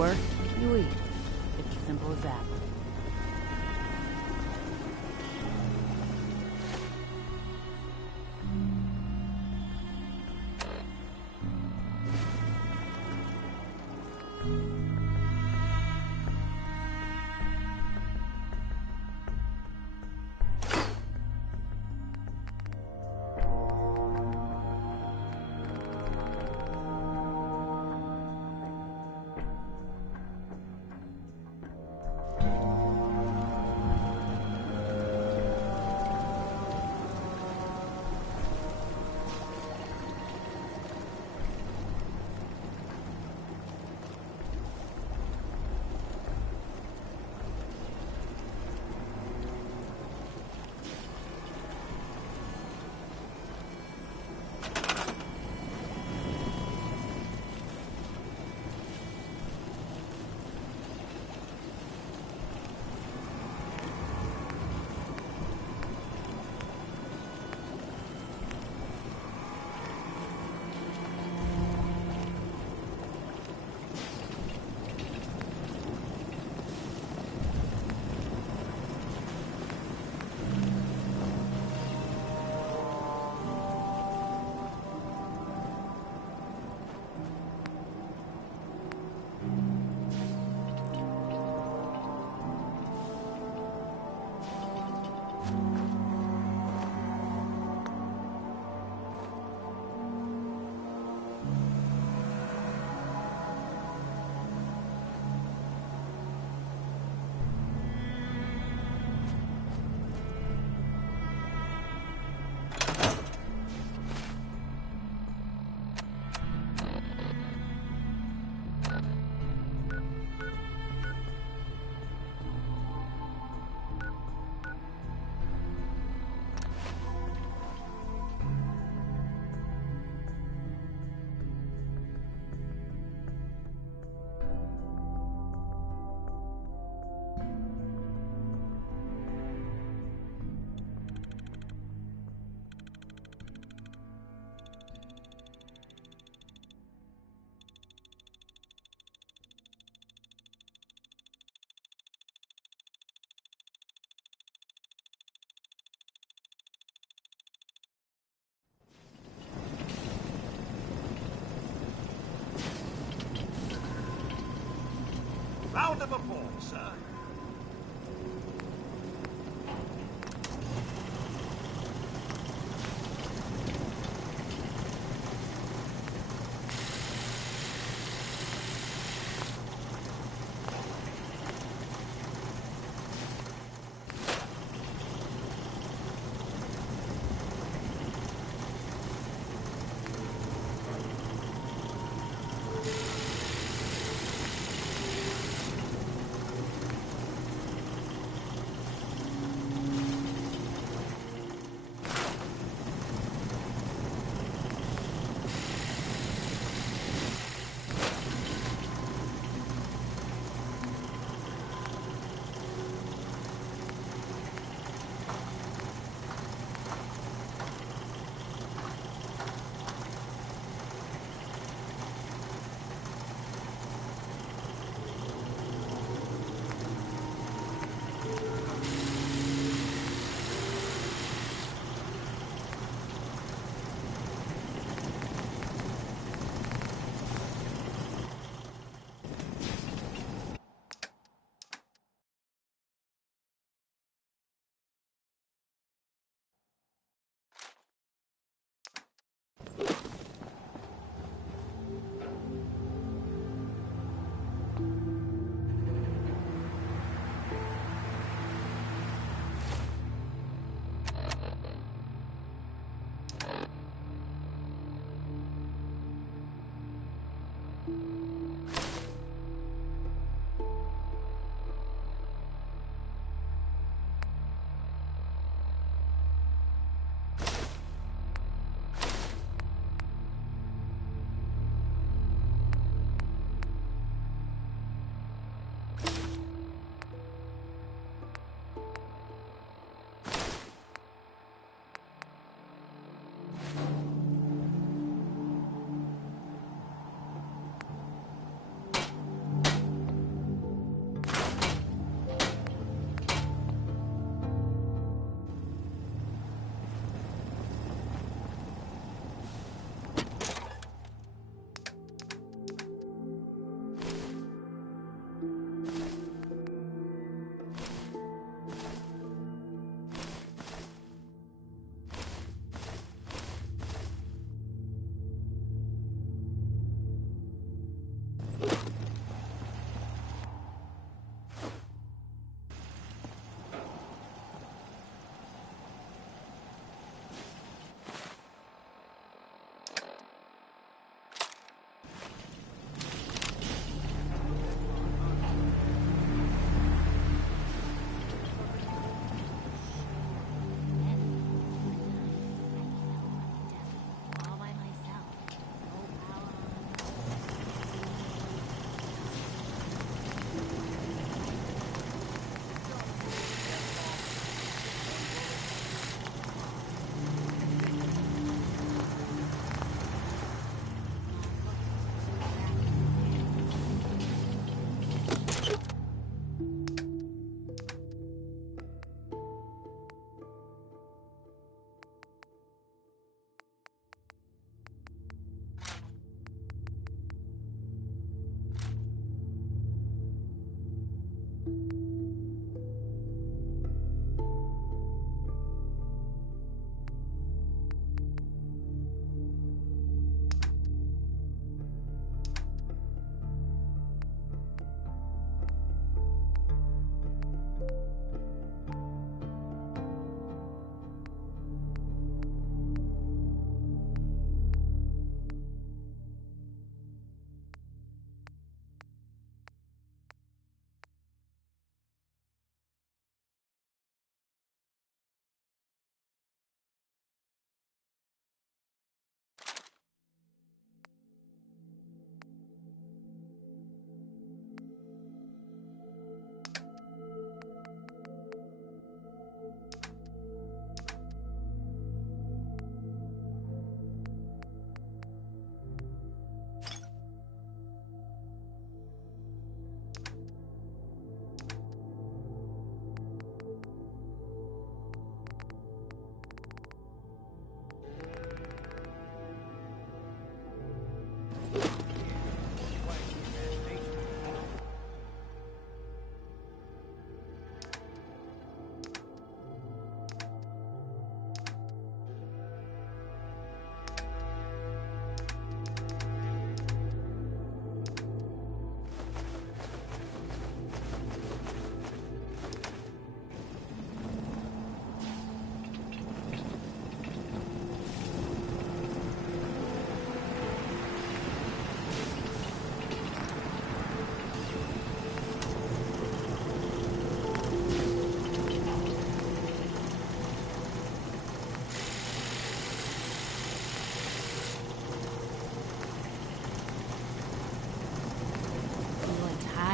work, you eat. It's as simple as that. Round of applause, sir.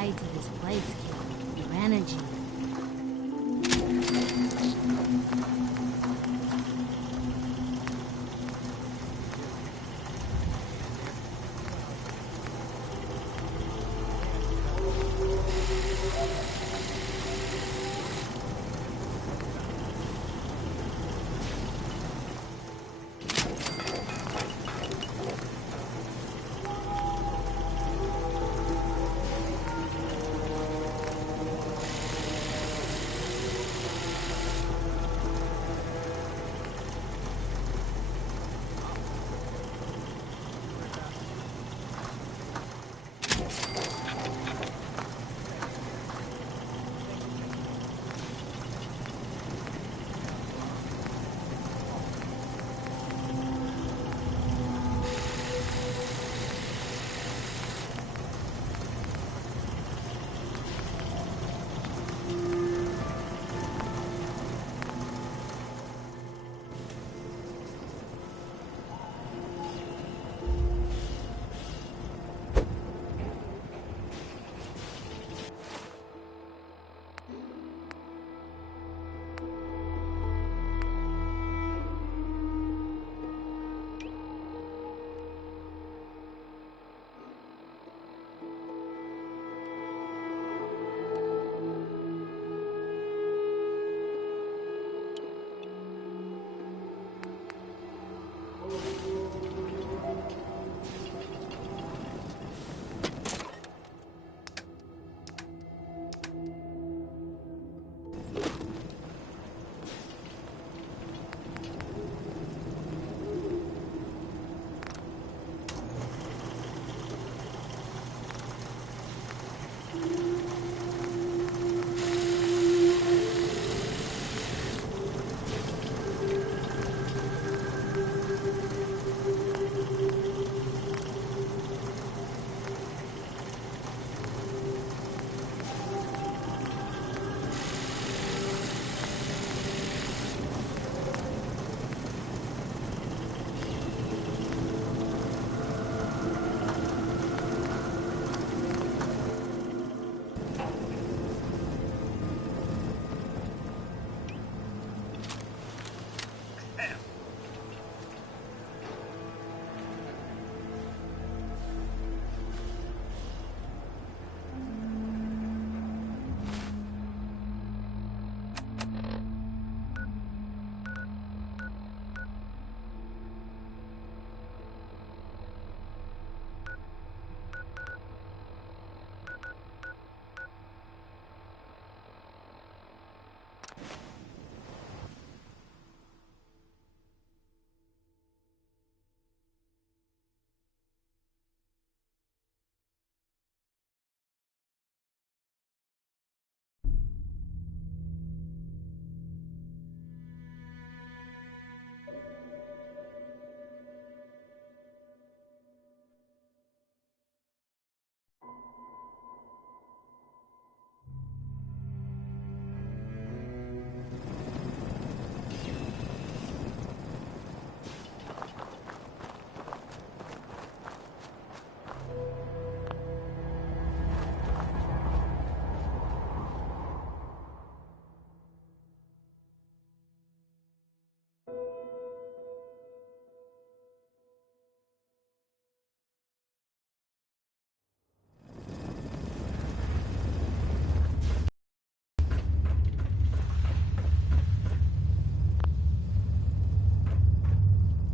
tied to this place, kid. Your energy.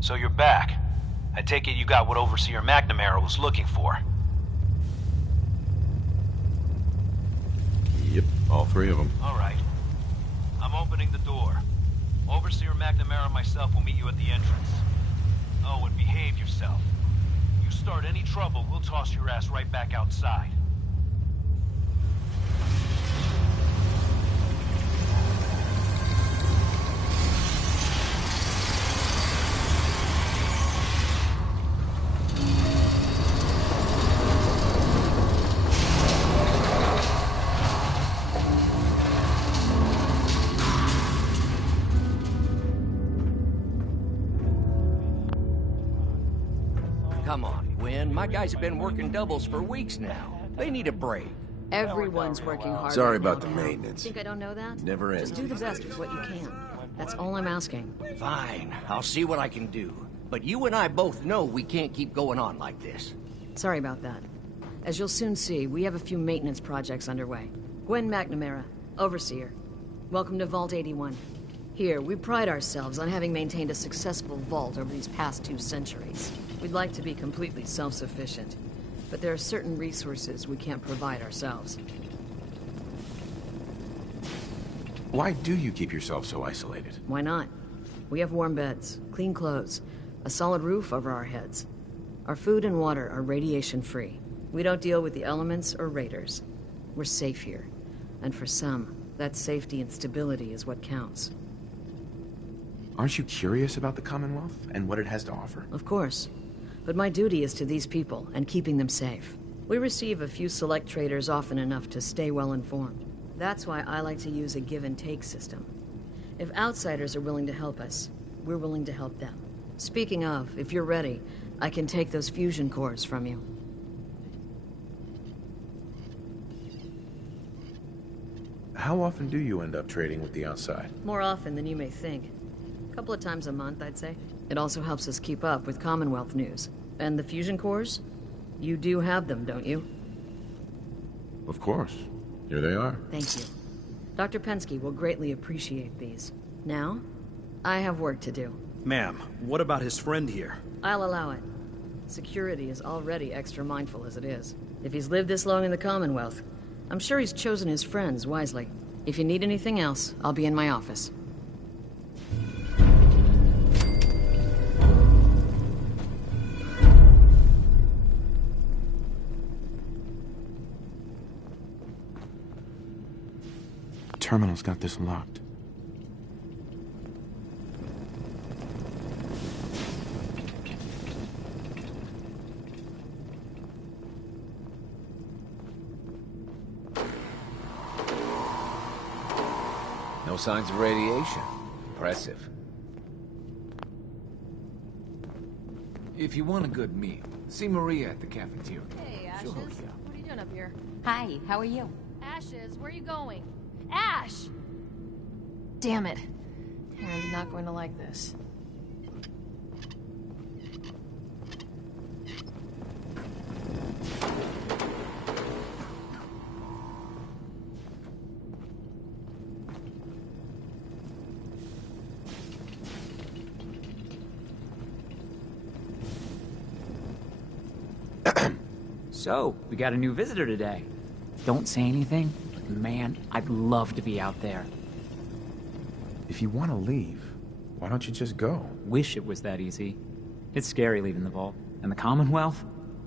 So you're back. I take it you got what Overseer McNamara was looking for. Yep, all three of them. All right. I'm opening the door. Overseer McNamara and myself will meet you at the entrance. Oh, and behave yourself. You start any trouble, we'll toss your ass right back outside. Come on, Gwen. My guys have been working doubles for weeks now. They need a break. Everyone's working hard. Sorry right about now, the Cal. maintenance. Think I don't know that? Never Just do ends. the best with what you can. That's all I'm asking. Fine, I'll see what I can do. But you and I both know we can't keep going on like this. Sorry about that. As you'll soon see, we have a few maintenance projects underway. Gwen McNamara, Overseer. Welcome to Vault 81. Here, we pride ourselves on having maintained a successful vault over these past 2 centuries. We'd like to be completely self-sufficient, but there are certain resources we can't provide ourselves. Why do you keep yourself so isolated? Why not? We have warm beds, clean clothes, a solid roof over our heads. Our food and water are radiation-free. We don't deal with the elements or raiders. We're safe here. And for some, that safety and stability is what counts. Aren't you curious about the Commonwealth and what it has to offer? Of course. But my duty is to these people and keeping them safe. We receive a few select traders often enough to stay well informed. That's why I like to use a give-and-take system. If outsiders are willing to help us, we're willing to help them. Speaking of, if you're ready, I can take those fusion cores from you. How often do you end up trading with the outside? More often than you may think. A couple of times a month, I'd say. It also helps us keep up with Commonwealth news. And the fusion cores? You do have them, don't you? Of course. Here they are. Thank you. Dr. Pensky will greatly appreciate these. Now, I have work to do. Ma'am, what about his friend here? I'll allow it. Security is already extra mindful as it is. If he's lived this long in the Commonwealth, I'm sure he's chosen his friends wisely. If you need anything else, I'll be in my office. Terminal's got this locked. No signs of radiation. Impressive. If you want a good meal, see Maria at the cafeteria. Hey, Ashes. She'll hook you up. What are you doing up here? Hi, how are you? Ashes, where are you going? Ash! Damn it. Aaron's not going to like this. So, we got a new visitor today. Don't say anything, but man, I'd love to be out there. If you want to leave, why don't you just go? Wish it was that easy. It's scary leaving the vault. And the Commonwealth?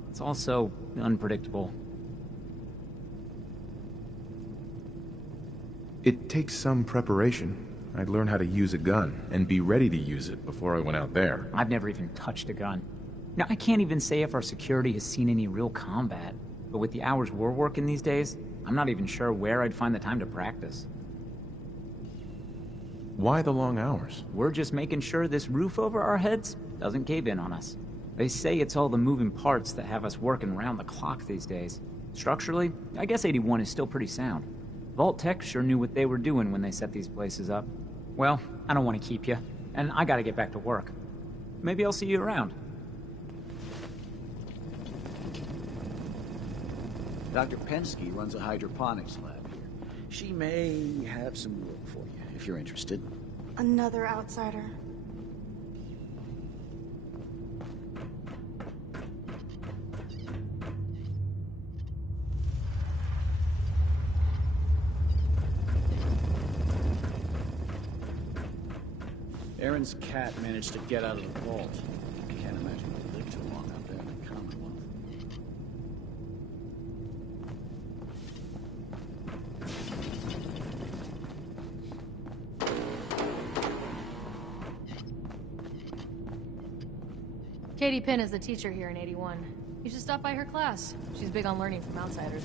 It's also unpredictable. It takes some preparation. I'd learn how to use a gun and be ready to use it before I went out there. I've never even touched a gun. Now, I can't even say if our security has seen any real combat, but with the hours we're working these days, I'm not even sure where I'd find the time to practice. Why the long hours? We're just making sure this roof over our heads doesn't cave in on us. They say it's all the moving parts that have us working round the clock these days. Structurally, I guess 81 is still pretty sound. Vault Tech sure knew what they were doing when they set these places up. Well, I don't want to keep you, and I gotta get back to work. Maybe I'll see you around. Dr. Pensky runs a hydroponics lab here. She may have some work for you, if you're interested. Another outsider. Aaron's cat managed to get out of the vault. Can't imagine he'll live too long out there in the Commonwealth. Katie Pinn is the teacher here in 81. You should stop by her class. She's big on learning from outsiders.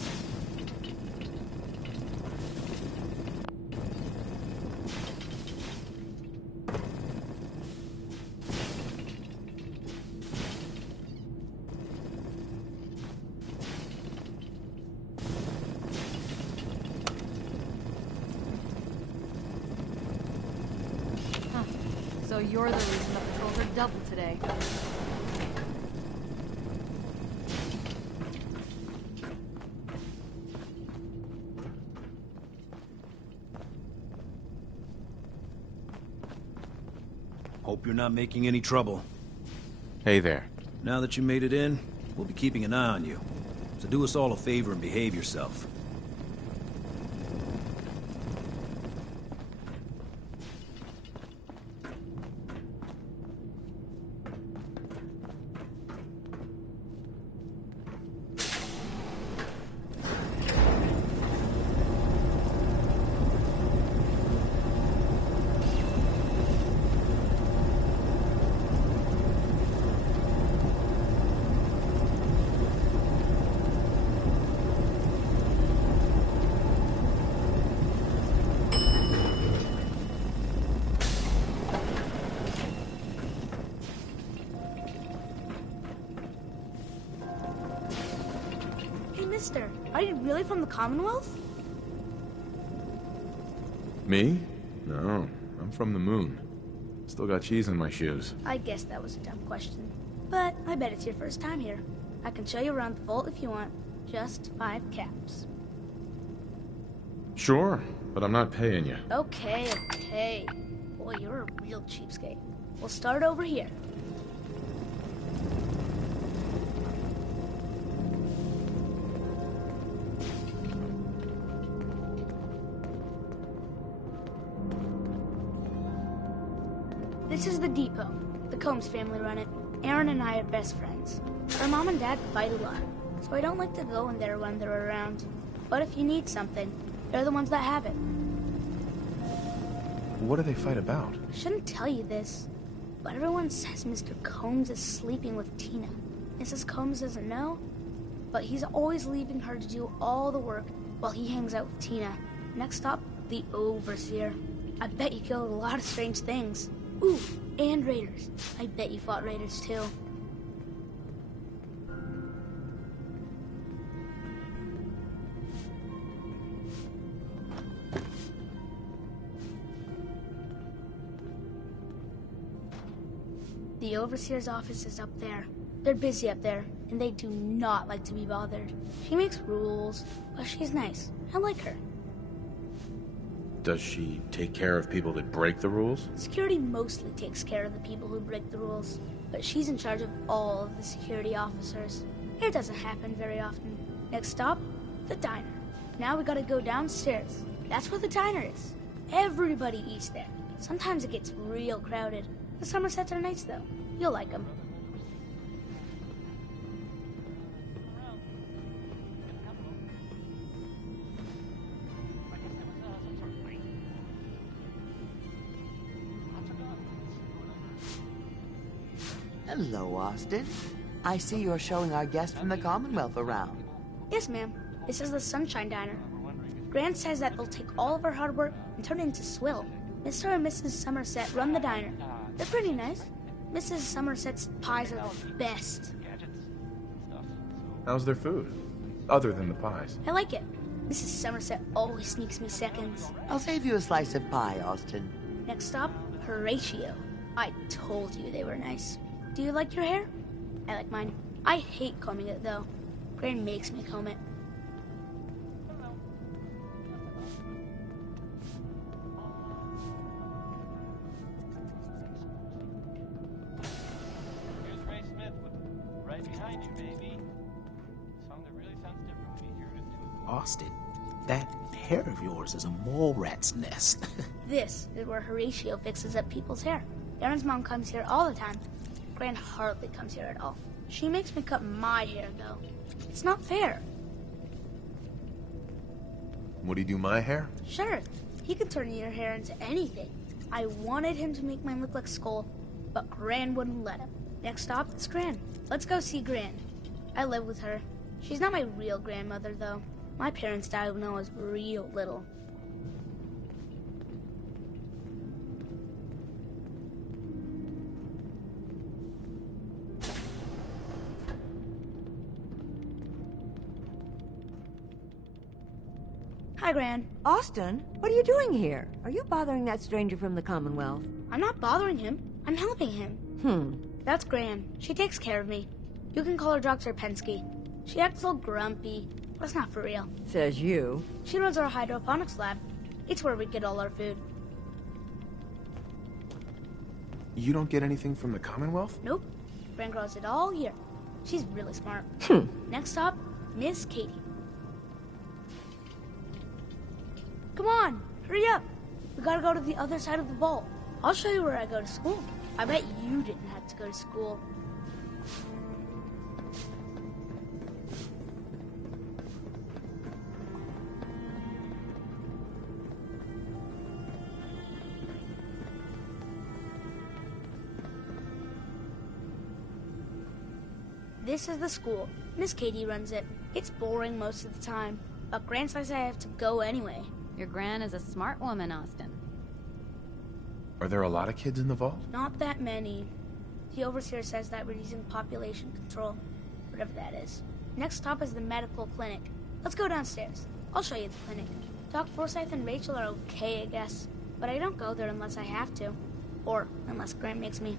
you're the reason the patrols are double today. Hope you're not making any trouble. Hey there. Now that you made it in, we'll be keeping an eye on you. So do us all a favor and behave yourself. Mister, are you really from the Commonwealth? Me? No, I'm from the moon. Still got cheese in my shoes. I guess that was a dumb question. But I bet it's your first time here. I can show you around the vault if you want. Just 5 caps. Sure, but I'm not paying you. Okay. Boy, you're a real cheapskate. We'll start over here. This is the depot. The Combs family run it. Aaron and I are best friends. Our mom and dad fight a lot, so I don't like to go in there when they're around. But if you need something, they're the ones that have it. What do they fight about? I shouldn't tell you this, but everyone says Mr. Combs is sleeping with Tina. Mrs. Combs doesn't know, but he's always leaving her to do all the work while he hangs out with Tina. Next up, the Overseer. I bet you killed a lot of strange things. Ooh, and raiders. I bet you fought raiders too. The Overseer's office is up there. They're busy up there, and they do not like to be bothered. She makes rules, but she's nice. I like her. Does she take care of people that break the rules? Security mostly takes care of the people who break the rules, but she's in charge of all of the security officers. It doesn't happen very often. Next stop, the diner. Now we gotta go downstairs. That's where the diner is. Everybody eats there. Sometimes it gets real crowded. The Somersets are nice though. You'll like them. Hello, Austin. I see you're showing our guests from the Commonwealth around. Yes, ma'am. This is the Sunshine Diner. Grant says that they'll take all of our hard work and turn it into swill. Mr. and Mrs. Somerset run the diner. They're pretty nice. Mrs. Somerset's pies are the best. How's their food? Other than the pies. I like it. Mrs. Somerset always sneaks me seconds. I'll save you a slice of pie, Austin. Next stop, Horatio. I told you they were nice. Do you like your hair? I like mine. I hate combing it, though. Gran makes me comb it. Here's Ray Smith with Right Behind You, Baby. A song that really sounds different when you hear it, too. Austin, that hair of yours is a mole rat's nest. This is where Horatio fixes up people's hair. Aaron's mom comes here all the time. Gran hardly comes here at all. She makes me cut my hair, though. It's not fair. Would he do my hair? Sure, he could turn your hair into anything. I wanted him to make mine look like Skull, but Gran wouldn't let him. Next stop, it's Gran. Let's go see Gran. I live with her. She's not my real grandmother, though. My parents died when I was real little. Hi, Gran. Austin, what are you doing here? Are you bothering that stranger from the Commonwealth? I'm not bothering him. I'm helping him. That's Gran. She takes care of me. You can call her Dr. Penske. She acts all grumpy, but it's not for real. Says you. She runs our hydroponics lab. It's where we get all our food. You don't get anything from the Commonwealth? Nope. Gran grows it all here. She's really smart. Next stop, Miss Katie. Come on, hurry up. We gotta go to the other side of the vault. I'll show you where I go to school. I bet you didn't have to go to school. This is the school. Miss Katie runs it. It's boring most of the time, but Gran says I have to go anyway. Your Gran is a smart woman, Austin. Are there a lot of kids in the vault? Not that many. The overseer says that we're using population control, whatever that is. Next stop is the medical clinic. Let's go downstairs. I'll show you the clinic. Doc Forsyth and Rachel are okay, I guess, but I don't go there unless I have to, or unless Gran makes me.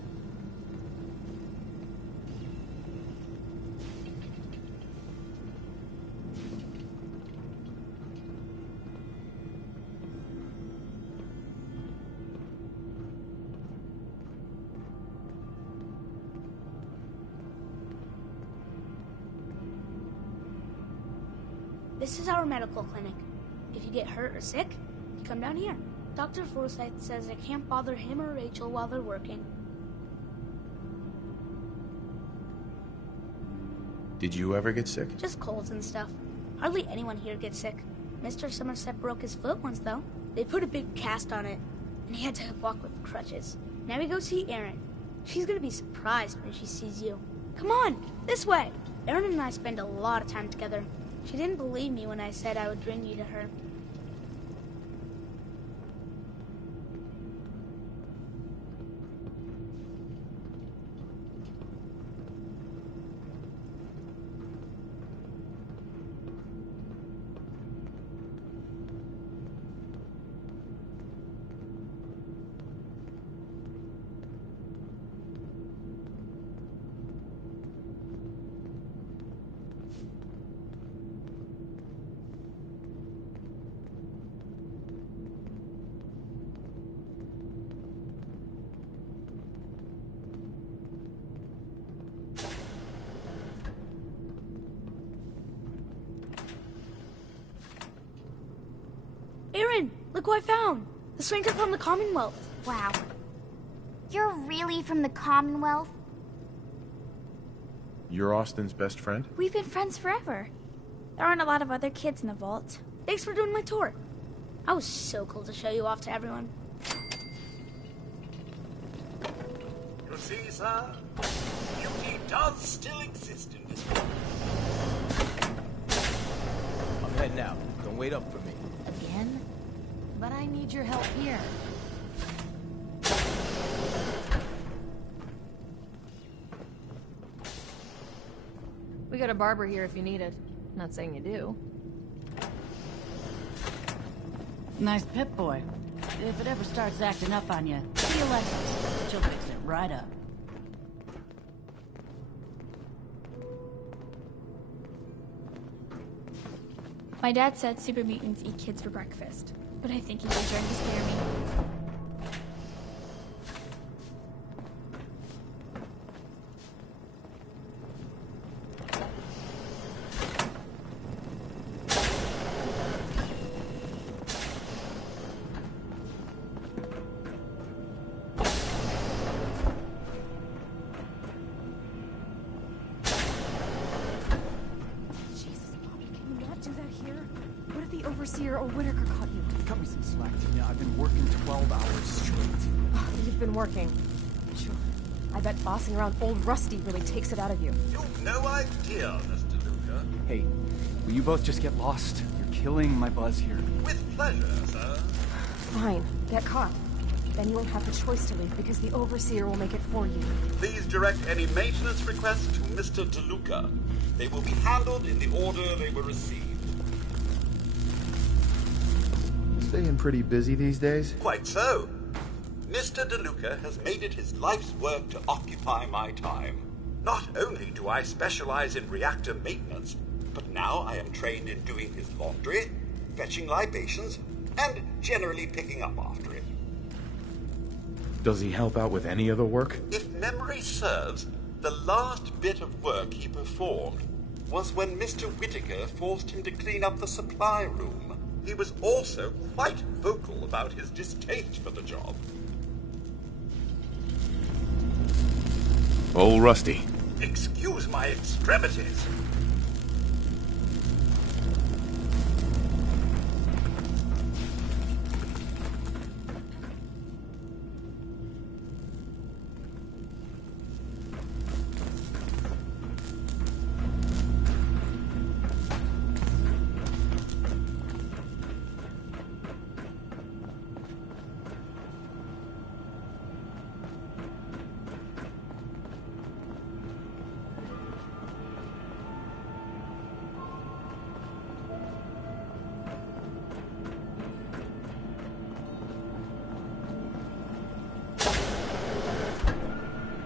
This is our medical clinic. If you get hurt or sick, you come down here. Dr. Forsyth says I can't bother him or Rachel while they're working. Did you ever get sick? Just colds and stuff. Hardly anyone here gets sick. Mr. Somerset broke his foot once, though. They put a big cast on it, and he had to walk with crutches. Now we go see Erin. She's gonna be surprised when she sees you. Come on, this way! Erin and I spend a lot of time together. She didn't believe me when I said I would bring you to her. Erin, look who I found! The stranger from the Commonwealth. Wow. You're really from the Commonwealth? You're Austin's best friend? We've been friends forever. There aren't a lot of other kids in the vault. Thanks for doing my tour. I was so cool to show you off to everyone. You see, sir? Beauty does still exist in this world. I'm heading out. Don't wait up for me. Again? But I need your help here. We got a barber here if you need it. Not saying you do. Nice Pip-Boy. If it ever starts acting up on you, see Alexis. She'll fix it right up. My dad said super mutants eat kids for breakfast, but I think he was trying to scare me. Overseer or Whitaker caught you. Cut me some slack, Tina. I've been working 12 hours straight. You've been working. Sure. I bet bossing around old Rusty really takes it out of you. You've no idea, Mr. Luca. Hey, will you both just get lost? You're killing my buzz here. With pleasure, sir. Fine. Get caught. Then you won't have the choice to leave because the Overseer will make it for you. Please direct any maintenance requests to Mr. DeLuca. They will be handled in the order they were received. Staying pretty busy these days? Quite so. Mr. DeLuca has made it his life's work to occupy my time. Not only do I specialize in reactor maintenance, but now I am trained in doing his laundry, fetching libations, and generally picking up after him. Does he help out with any other work? If memory serves, the last bit of work he performed was when Mr. Whittaker forced him to clean up the supply room. He was also quite vocal about his distaste for the job. Old Rusty. Excuse my extremities.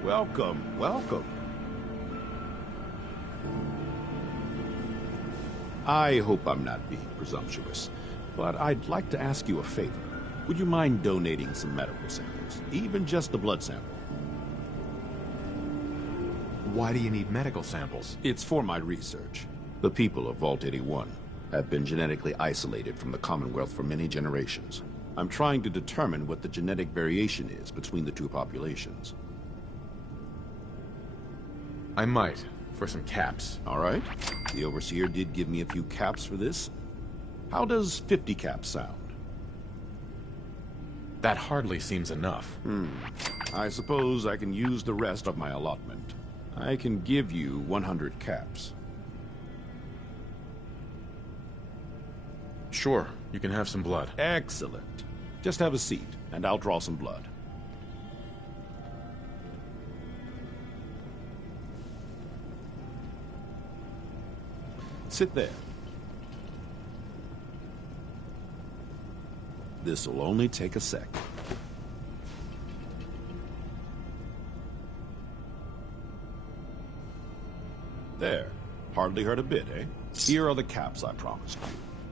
Welcome, welcome. I hope I'm not being presumptuous, but I'd like to ask you a favor. Would you mind donating some medical samples, even just a blood sample? Why do you need medical samples? It's for my research. The people of Vault 81 have been genetically isolated from the Commonwealth for many generations. I'm trying to determine what the genetic variation is between the two populations. I might, for some caps. All right. The Overseer did give me a few caps for this. How does 50 caps sound? That hardly seems enough. I suppose I can use the rest of my allotment. I can give you 100 caps. Sure, you can have some blood. Excellent. Just have a seat, and I'll draw some blood. Sit there. This'll only take a sec. There. Hardly hurt a bit, eh? Here are the caps I promised you.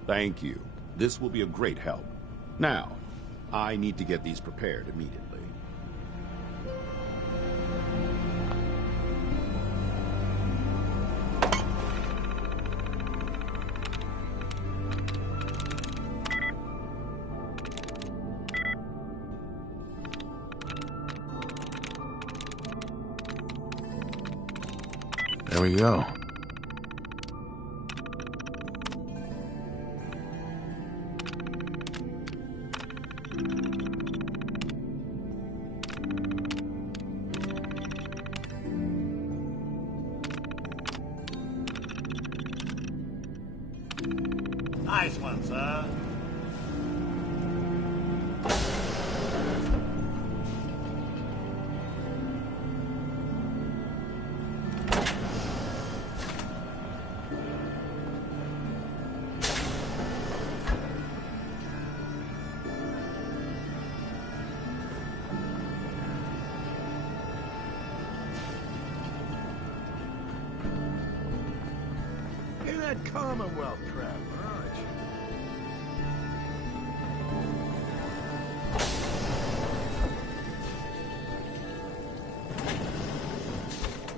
Thank you. This will be a great help. Now, I need to get these prepared immediately. There we go. Nice one, sir. You're that Commonwealth crap, aren't you?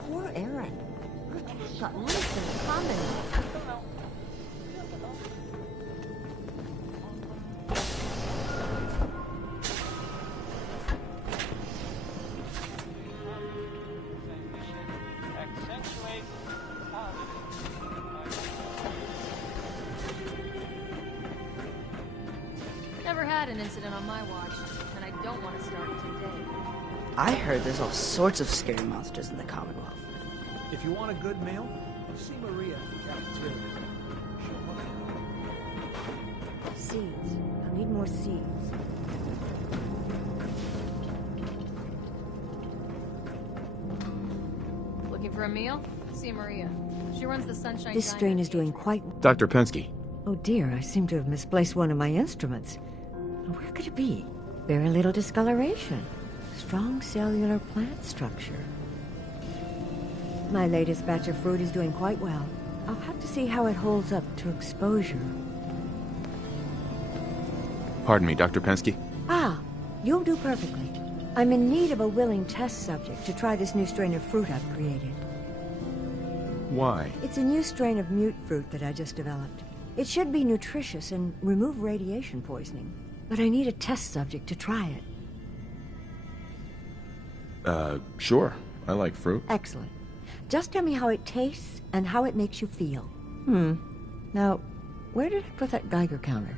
Poor Aaron. Her cat got loose in the Commonwealth. Never had an incident on my watch, and I don't want to start today. I heard there's all sorts of scary monsters in the Commonwealth. If you want a good meal, see Maria at the cafeteria. Seeds. I'll need more seeds. Looking for a meal? See Maria. She runs the Sunshine This Diner. strain is doing quite... Dr. Pensky. Oh dear, I seem to have misplaced one of my instruments. Where could it be? Very little discoloration. Strong cellular plant structure. My latest batch of fruit is doing quite well. I'll have to see how it holds up to exposure. Pardon me, Dr. Pensky. Ah, you'll do perfectly. I'm in need of a willing test subject to try this new strain of fruit I've created. Why? It's a new strain of mute fruit that I just developed. It should be nutritious and remove radiation poisoning. But I need a test subject to try it. Sure. I like fruit. Excellent. Just tell me how it tastes and how it makes you feel. Now, where did I put that Geiger counter?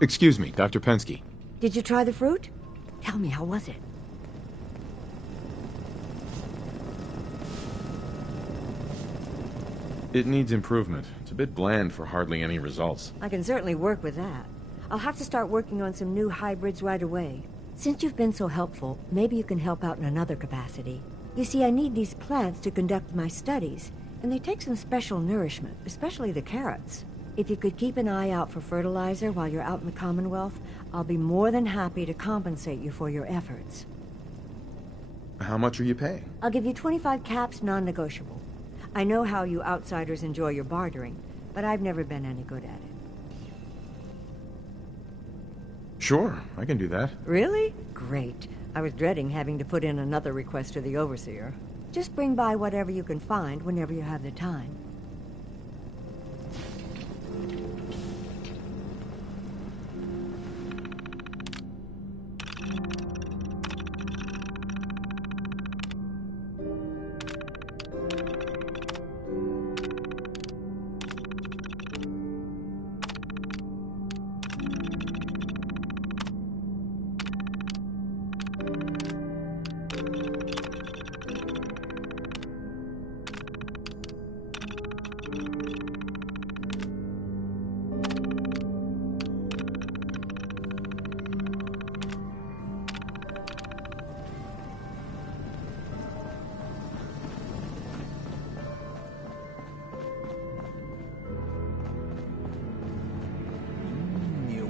Excuse me, Dr. Pensky. Did you try the fruit? Tell me, how was it? It needs improvement. It's a bit bland for hardly any results. I can certainly work with that. I'll have to start working on some new hybrids right away. Since you've been so helpful, maybe you can help out in another capacity. You see, I need these plants to conduct my studies, and they take some special nourishment, especially the carrots. If you could keep an eye out for fertilizer while you're out in the Commonwealth, I'll be more than happy to compensate you for your efforts. How much are you paying? I'll give you 25 caps, non-negotiable. I know how you outsiders enjoy your bartering, but I've never been any good at it. Sure, I can do that. Really? Great. I was dreading having to put in another request to the Overseer. Just bring by whatever you can find whenever you have the time.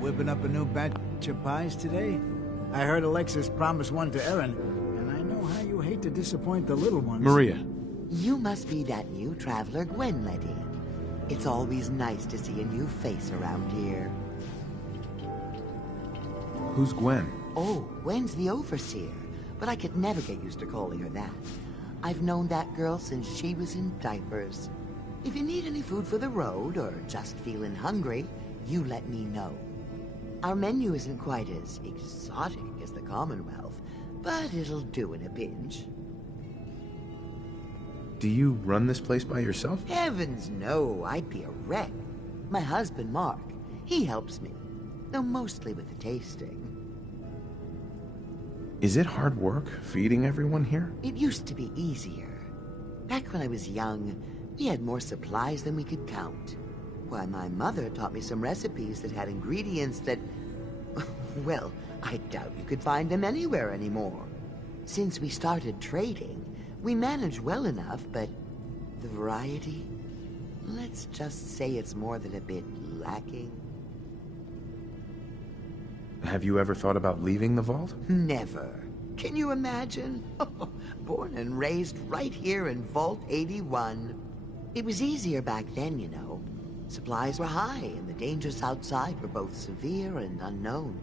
Whipping up a new batch of pies today? I heard Alexis promised one to Erin, and I know how you hate to disappoint the little ones. Maria. You must be that new traveler Gwen let in. It's always nice to see a new face around here. Who's Gwen? Oh, Gwen's the Overseer, but I could never get used to calling her that. I've known that girl since she was in diapers. If you need any food for the road, or just feeling hungry, you let me know. Our menu isn't quite as exotic as the Commonwealth, but it'll do in a pinch. Do you run this place by yourself? Heavens no, I'd be a wreck. My husband, Mark, he helps me, though mostly with the tasting. Is it hard work feeding everyone here? It used to be easier. Back when I was young, we had more supplies than we could count. Why, my mother taught me some recipes that had ingredients that... well, I doubt you could find them anywhere anymore. Since we started trading, we managed well enough, but the variety... let's just say it's more than a bit lacking. Have you ever thought about leaving the vault? Never. Can you imagine? Born and raised right here in Vault 81. It was easier back then, you know. Supplies were high, and the dangers outside were both severe and unknown.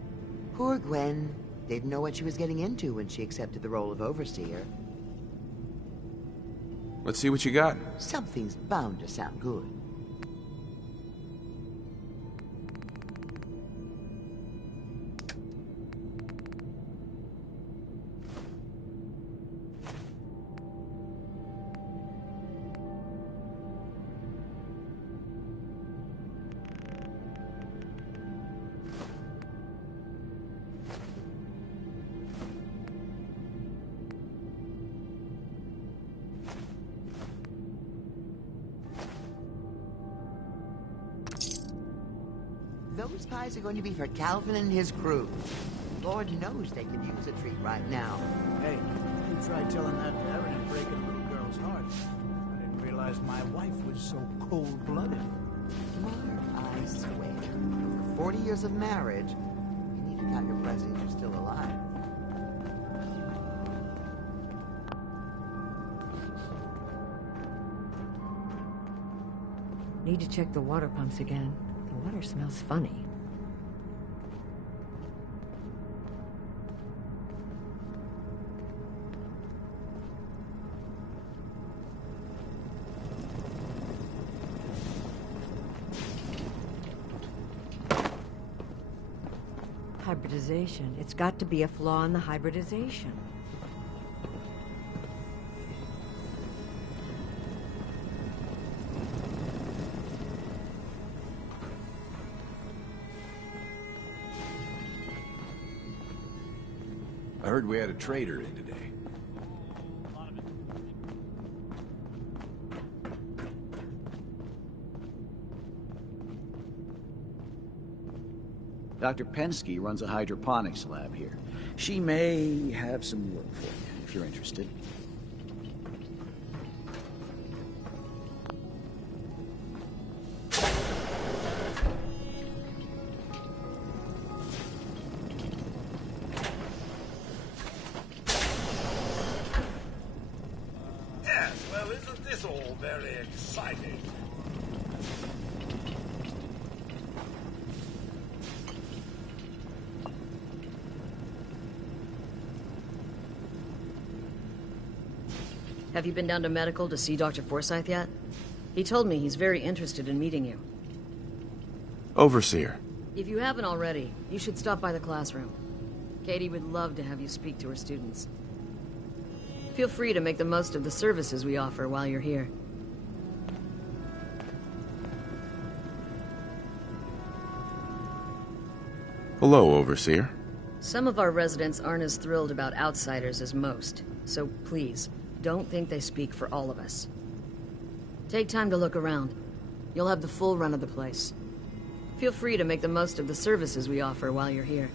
Poor Gwen didn't know what she was getting into when she accepted the role of Overseer. Let's see what you got. Something's bound to sound good. those pies are going to be for Calvin and his crew. Lord knows they could use a treat right now. Hey, you tried telling that to Erin and breaking a little girl's heart. I didn't realize my wife was so cold-blooded. Mark, I swear, over 40 years of marriage, you need to count your blessings you're still alive. Need to check the water pumps again. The water smells funny. Hybridization. It's got to be a flaw in the hybridization. I heard we had a trader in today. Dr. Pensky runs a hydroponics lab here. She may have some work for you, if you're interested. Yes, well, isn't this all very exciting? Have you been down to medical to see Dr. Forsyth yet? He told me he's very interested in meeting you. Overseer. If you haven't already, you should stop by the classroom. Katie would love to have you speak to her students. Feel free to make the most of the services we offer while you're here. Hello, Overseer. Some of our residents aren't as thrilled about outsiders as most, so please, don't think they speak for all of us. Take time to look around. You'll have the full run of the place. Feel free to make the most of the services we offer while you're here.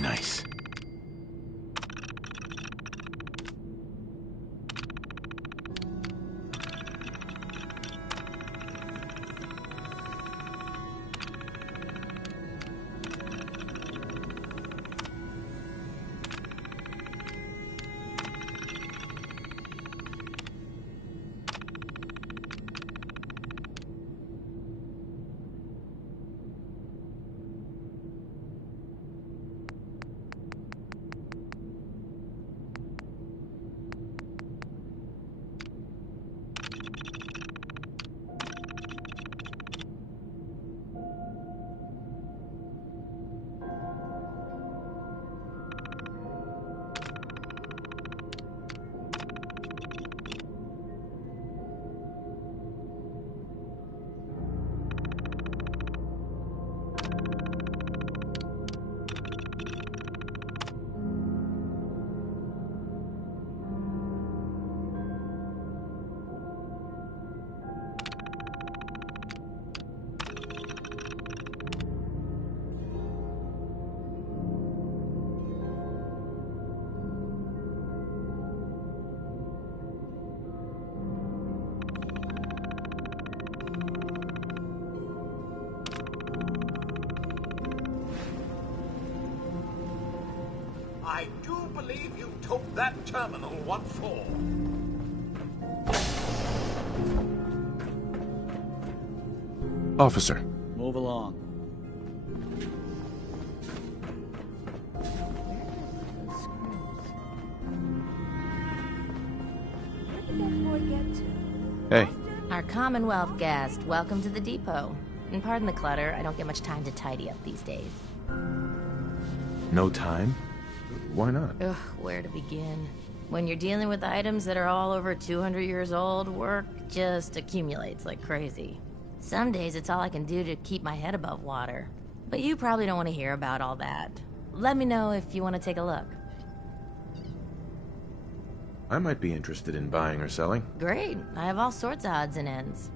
Nice. I do believe you told that terminal what for. Officer. Move along. Our Commonwealth guest, welcome to the depot. And pardon the clutter, I don't get much time to tidy up these days. No time? Why not? Ugh, where to begin? When you're dealing with items that are all over 200 years old, work just accumulates like crazy. Some days it's all I can do to keep my head above water. But you probably don't want to hear about all that. Let me know if you want to take a look. I might be interested in buying or selling. Great, I have all sorts of odds and ends.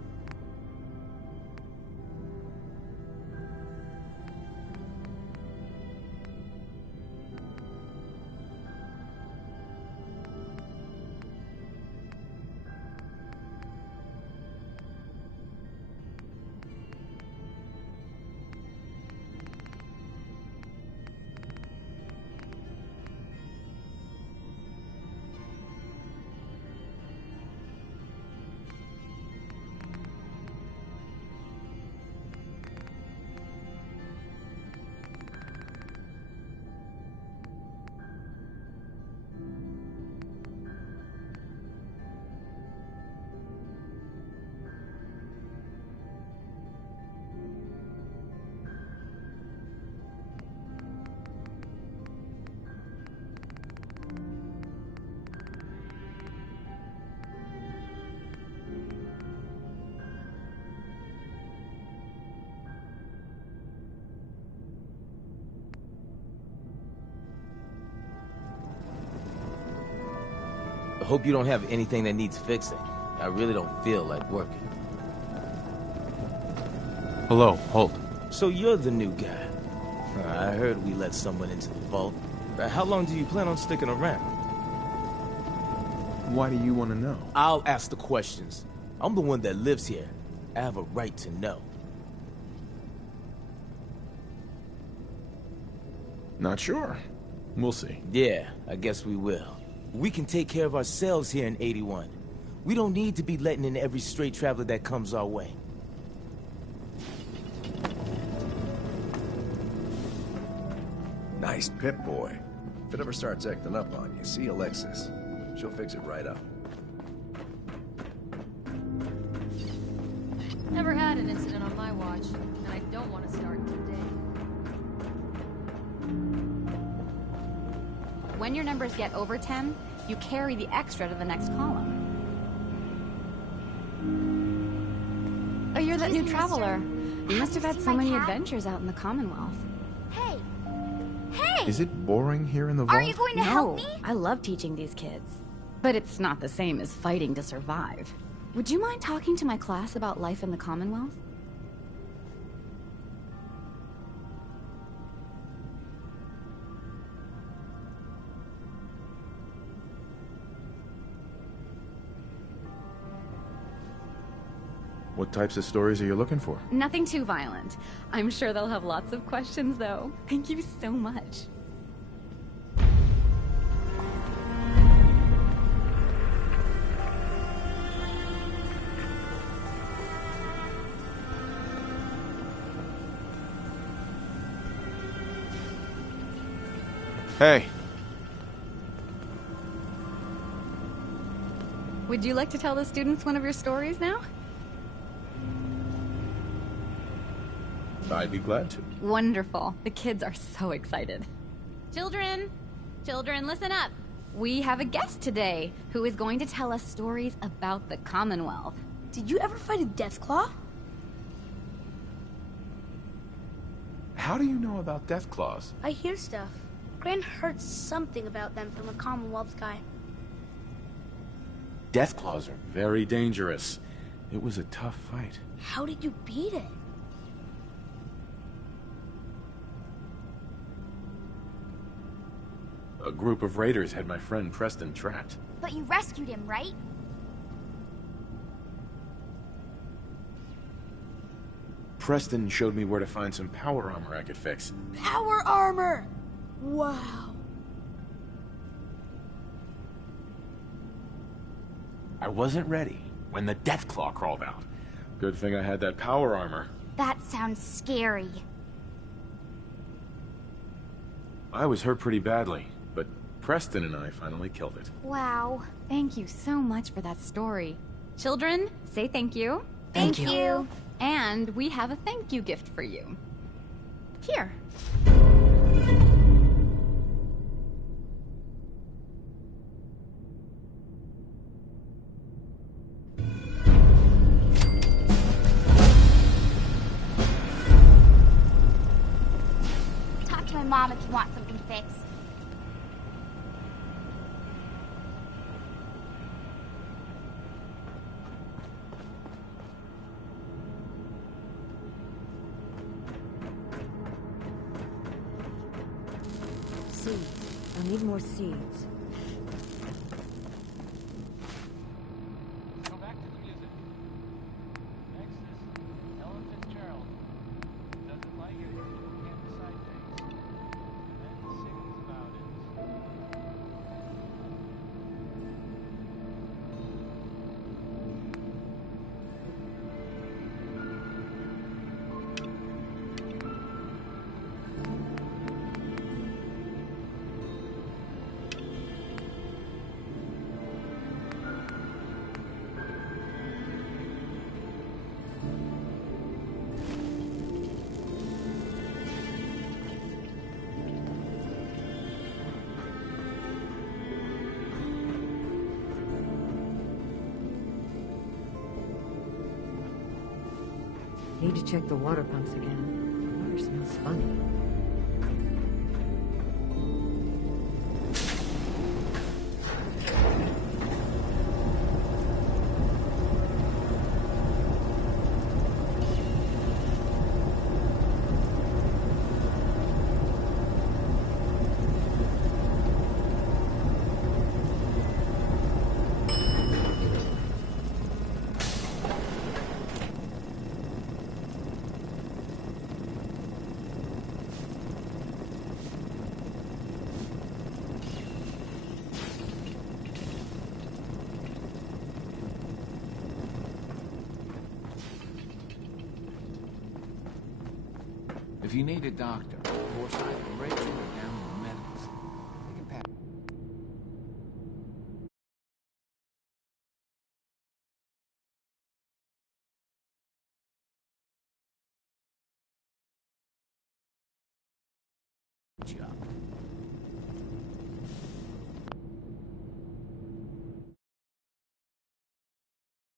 I hope you don't have anything that needs fixing. I really don't feel like working. Hello, Holt. So you're the new guy. I heard we let someone into the vault. How long do you plan on sticking around? Why do you want to know? I'll ask the questions. I'm the one that lives here. I have a right to know. Not sure. We'll see. Yeah, I guess we will. We can take care of ourselves here in 81. We don't need to be letting in every stray traveler that comes our way. Nice Pip-Boy. If it ever starts acting up on you, see Alexis. She'll fix it right up. Never had an incident on my watch, and I don't want to start today. When your numbers get over 10, you carry the extra to the next column. Oh, you're that new traveler. You must have had so many adventures out in the Commonwealth. Hey! Hey! Is it boring here in the vault? Are you going to help me? I love teaching these kids. But it's not the same as fighting to survive. Would you mind talking to my class about life in the Commonwealth? What types of stories are you looking for? Nothing too violent. I'm sure they'll have lots of questions, though. Thank you so much. Hey. Would you like to tell the students one of your stories now? I'd be glad to. Wonderful. The kids are so excited. Children! Children, listen up! We have a guest today who is going to tell us stories about the Commonwealth. Did you ever fight a Deathclaw? How do you know about Deathclaws? I hear stuff. Gran heard something about them from a Commonwealth guy. Deathclaws are very dangerous. It was a tough fight. How did you beat it? A group of raiders had my friend Preston trapped. But you rescued him, right? Preston showed me where to find some power armor I could fix. Power armor! Wow. I wasn't ready when the Deathclaw crawled out. Good thing I had that power armor. That sounds scary. I was hurt pretty badly, but Preston and I finally killed it. Wow. Thank you so much for that story. Children, say thank you. Thank you. And we have a thank you gift for you. Here. Talk to my mom if you want something fixed. Seeds. I need more seeds. Go back to the music. Next is Ella Fitzgerald. Doesn't like it when people can't decide things. And then sings about it. Need to check the water pumps again. The water smells funny. If you need a doctor, of course, I can rate you down to the medicals. You can pass. Job.